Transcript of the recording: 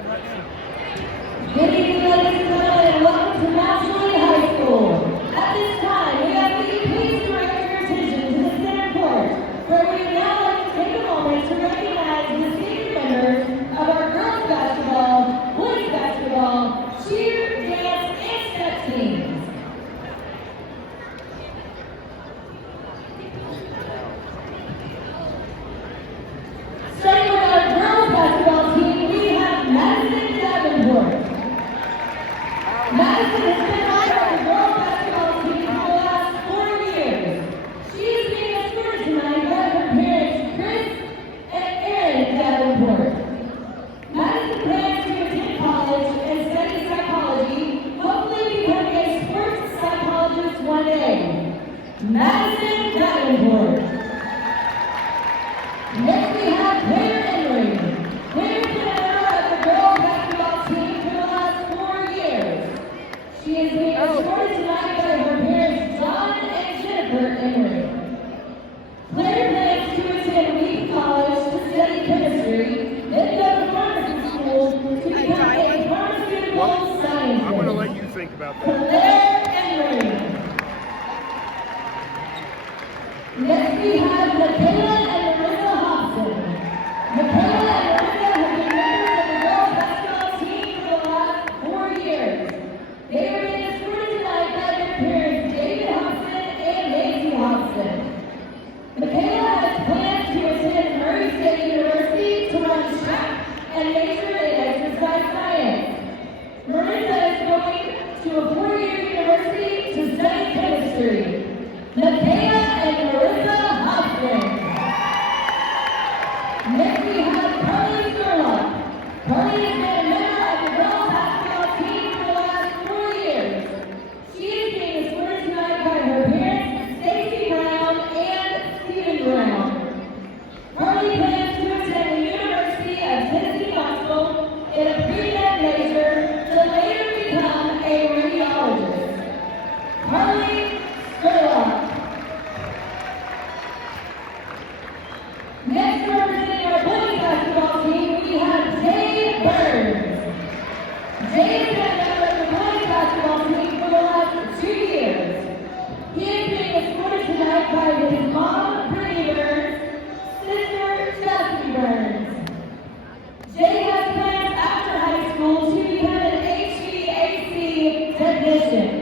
Good evening, ladies and gentlemen, and welcome to Mount High School. At this time, we ask that you please direct your attention to the center court, where we would now like to take a moment to recognize the senior members of our girls basketball, boys basketball, cheer, dance, and step teams. Starting with our girls basketball team, we have Madison Davenport. Madison has been on our girls basketball team for the last 4 years. She is being escorted tonight by her parents, Chris and Erin Davenport. Madison plans to attend college and study psychology, hopefully becoming a sports psychologist one day. Madison Davenport. Next we have Claire Henry. Claire's been a member of the girls basketball team for the last 4 years. She is being escorted tonight by her parents, John and Jennifer Henry. Claire plans to attend Wheaton College to study chemistry, then go to pharmacy school to become a pharmaceutical scientist. I'm going to let you think about that. Claire Henry. Next we have Michaela and Marissa Hobson. Michaela and Marissa have been members of the girls basketball team for the last 4 years. They are being escorted tonight by their parents, David Hobson and Nancy Hobson. Michaela has plans to attend Murray State University to run track and major in exercise science. Marissa is going to a 4-year university to study chemistry. Michaela and Marissa Hobson. Next we have Carly Sherlock. Carly has been a member of the girls basketball team for the last 4 years. She is being escorted tonight by her parents, Stacy Brown and Stephen Brown. Carly plans to attend the University of Tennessee Knoxville in a pre-med major to later become a radiologist. Carly Sherlock. Next, representing our boys basketball team, we have Jay Burns. Jay has been a member of the boys basketball team for the last 2 years. He is being escorted tonight by his mom, Brittany Burns, sister, Chastity Burns. Jay has plans after high school to become an HVAC technician.